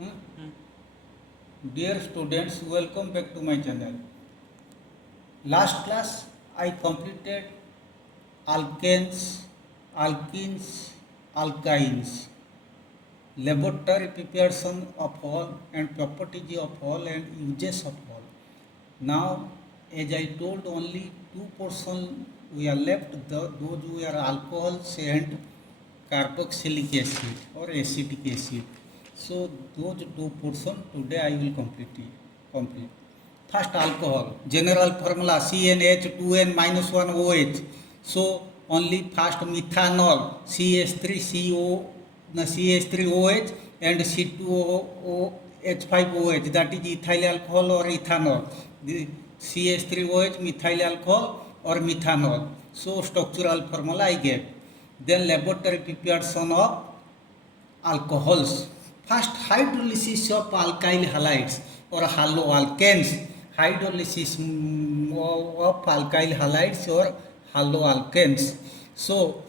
Hmm. Dear students, welcome back to my channel. Last class I completed alkanes, alkenes, alkynes, laboratory preparation of all and properties of all and uses of all. Now, as I told, only two portion we are left, those were alcohols and carboxylic acid or acetic acid. So those two portion today I will complete. First alcohol, general formula CnH2n minus 1 OH. So only first methanol CH3CO CH3OH and C2OH5OH, that is ethyl alcohol or ethanol. The CH3OH methyl alcohol or methanol. So structural formula I gave. Then laboratory preparation of alcohols. First, hydrolysis of alkyl halides or haloalkanes. Hydrolysis of alkyl halides or haloalkanes. So,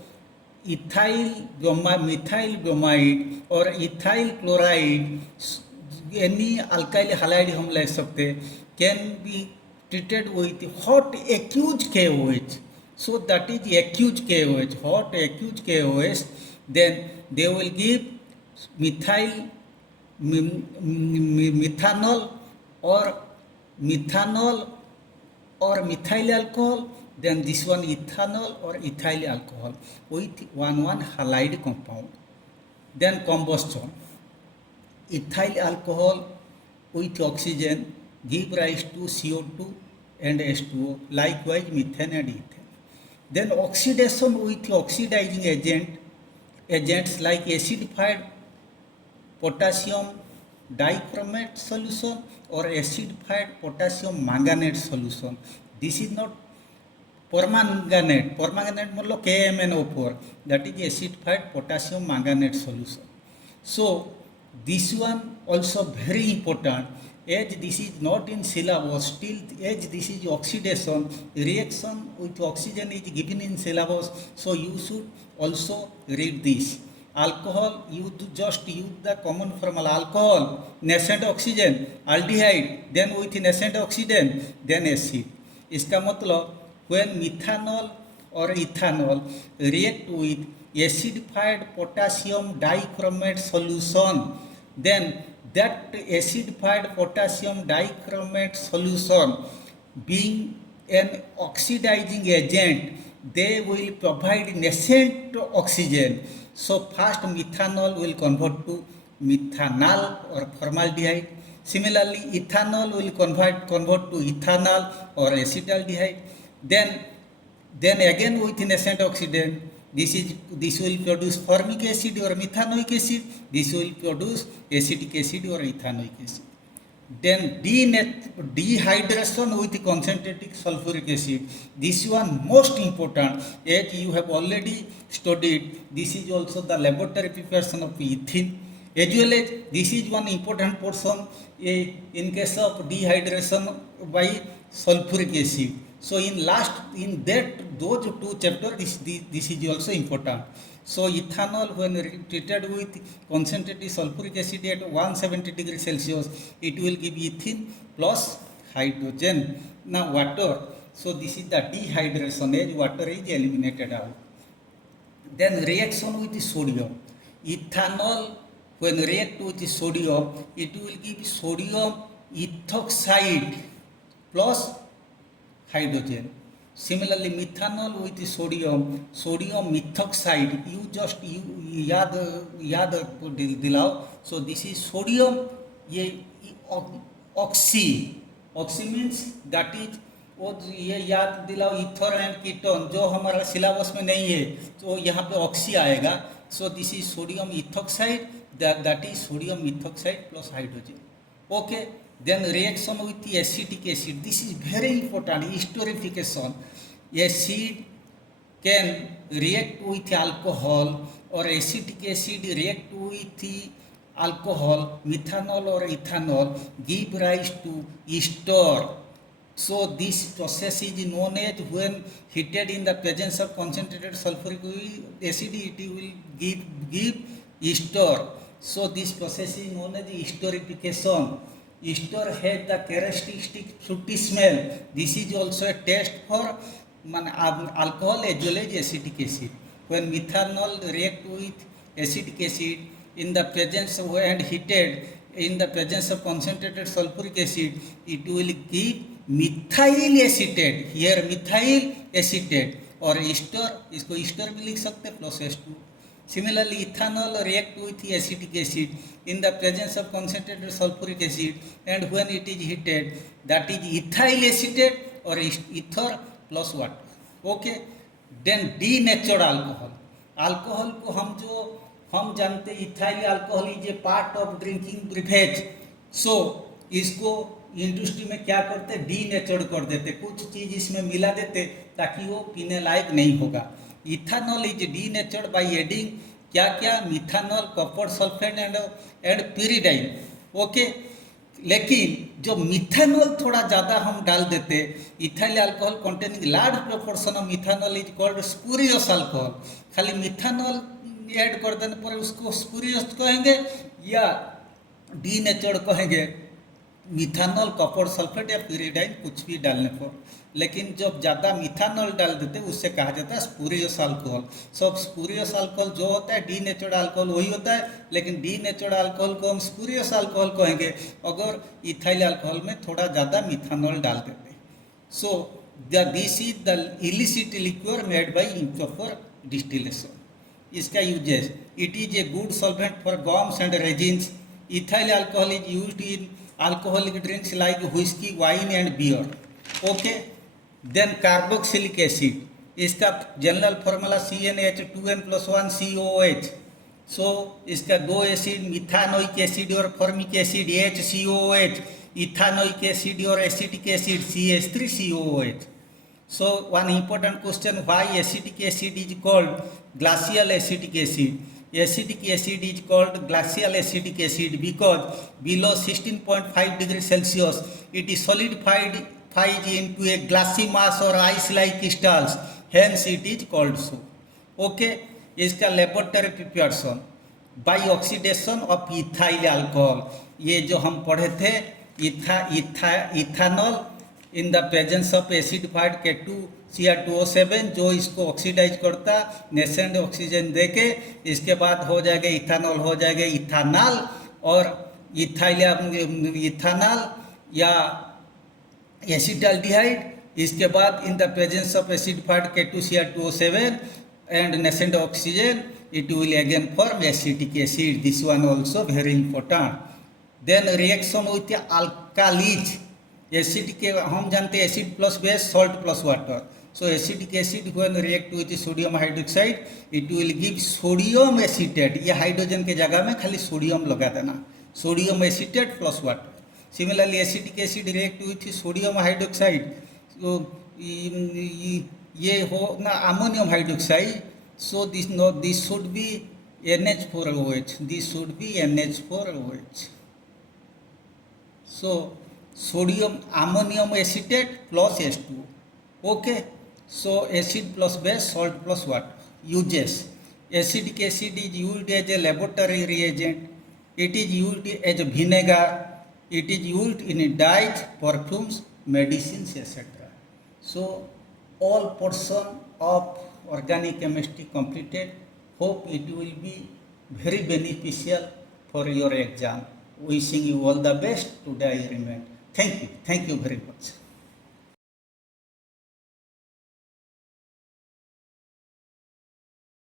methyl bromide or ethyl chloride, any alkyl halide हम ले सकते, can be treated with hot aqueous KOH. So that is aqueous KOH, hot aqueous KOH. Then they will give methyl methanol or methanol or methyl alcohol, then this one ethanol or ethyl alcohol with one halide compound. Then combustion, ethyl alcohol with oxygen give rise to CO2 and H2O, likewise methane and ethane. Then oxidation with oxidizing agents like acidified potassium dichromate solution or acidified potassium manganate solution. This is not permanganate. Permanganate मतलब KMnO4, that is acidified potassium manganate solution. So this one also very important, as this is not in syllabus, still as this is oxidation, reaction with oxygen is given in syllabus, so you should also read this. Alcohol, you just use the common formula. Alcohol, nascent oxygen, aldehyde, then with nascent oxygen, then acid. इसका मतलब when methanol or ethanol react with acidified potassium dichromate solution, then that acidified potassium dichromate solution being an oxidizing agent, they will provide nascent oxygen. So first methanol will convert to methanol or formaldehyde. Similarly, ethanol will convert to ethanol or acetaldehyde. Then again with nascent oxidant, this will produce formic acid or methanoic acid. This will produce acetic acid or ethanoic acid. Then dehydration with concentrated sulfuric acid. This one most important, as you have already studied. This is also the laboratory preparation of ethene. As well as this is one important portion in case of dehydration by sulfuric acid. So in those two chapters, this is also important. So ethanol, when treated with concentrated sulfuric acid at 170 degrees Celsius, it will give ethene plus hydrogen. Now water. So this is the dehydration, as water is eliminated out. Then reaction with sodium. Ethanol, when react with sodium, it will give sodium ethoxide plus hydrogen. Similarly, methanol with sodium methoxide. You just याद दिलाओ. So this is sodium. ये oxy means that is वो ये याद दिलाओ ether and ketone जो हमारा syllabus में नहीं है, तो यहाँ पे ऑक्सी आएगा. So this is sodium ethoxide, that is sodium methoxide plus hydrogen. Okay. Then reaction with the acetic acid. This is very important. Esterification. Acid can react with alcohol or acetic acid react with the alcohol, methanol or ethanol, give rise to ester. So this process is known as, when heated in the presence of concentrated sulfuric acid, it will give ester. So this process is known as the esterification. Ester has the characteristic fruity smell. This is also a test for alcohol as well as acetic acid. When methanol react with acetic acid in the presence of and heated in the presence of concentrated sulfuric acid, it will give methyl acetate. Here methyl acetate और ester, इसको ester भी लिख सकते plus H2. Similarly, ethanol react with acetic acid in the presence of concentrated sulfuric acid, and when it is heated, that is ethyl acetate or ether plus water. Okay. Then denatured alcohol. Alcohol को हम जानते ethyl alcohol is a part of drinking beverage. So इसको industry में क्या करते, denatured कर देते, कुछ चीज इसमें मिला देते ताकि वो पीने लायक नहीं होगा. Ethanol is denatured by adding क्या क्या, methanol, copper sulphate and pyridine. Okay. लेकिन जो मिथानॉल थोड़ा ज़्यादा हम डाल देते, ethyl alcohol containing large proportion of methanol is called spurious alcohol. खाली मिथानॉल ऐड कर देने पर उसको स्पूरियस कहेंगे या डीनेचर्ड कहेंगे, मिथानॉल, कॉपर सल्फेट या pyridine कुछ भी डालने पर. लेकिन जब ज़्यादा मिथानॉल डाल देते उससे कहा जाता है स्पूरियस अल्कोहल. सब स्पूरियस अल्कोहल जो होता है डीनेचर्ड अल्कोहल वही होता है, लेकिन डीनेचर्ड अल्कोहल को हम स्पूरियस अल्कोहल कहेंगे अगर इथाइल अल्कोहल में थोड़ा ज़्यादा मिथानॉल डाल देते. So this is the illicit liquid made by improper distillation. इसका uses, it is a good solvent for gums and resins. Ethyl alcohol is used in alcoholic drinks like whiskey, wine and beer. Okay. Then carboxylic acid, इसका general formula CnH2n+1COOH. So इसका दो acid methanoic acid और formic acid HCOOH, ethanoic acid और acetic acid CH3COOH. So one important question, why acetic acid is called glacial acetic acid? Acetic acid is called glacial acetic acid because below 16.5 degrees Celsius it is solidified into a glassy mass or ice-like crystals. Hence it is called so. Okay. इसका laboratory preparation bye oxidation of ethyl alcohol. ये जो हम पढ़े थे ethanol in the presence of acidified K2Cr2O7 जो इसको oxidise करता, nascent oxygen देके इसके बाद हो जाएगा इथानॉल, हो जाएगा इथानॉल और इथानॉल या एसिटाल्डिहाइड. इसके बाद in the presence of acidified K2Cr2O7 and nascent oxygen it will again form acetic acid. This one also very important. Then reaction with alkalis. Acid के हम जानते हैं acid plus base, salt plus water. So acidic acid when react with sodium hydroxide it will give sodium acetate. ये hydrogen के जगह में खाली sodium लगा देना, sodium acetate plus water. Similarly acidic acid react with sodium hydroxide, तो ये हो ना ammonium hydroxide. So this should be NH4OH, this should be NH4OH. So sodium ammonium acetate plus H2O. Okay. So acid plus base, salt plus water. Uses, acetic acid is used as a laboratory reagent. It is used as a vinegar. It is used in dyes, perfumes, medicines, etc. So all portion of organic chemistry completed. Hope it will be very beneficial for your exam. Wishing you all the best. Today I remain. Thank you very much.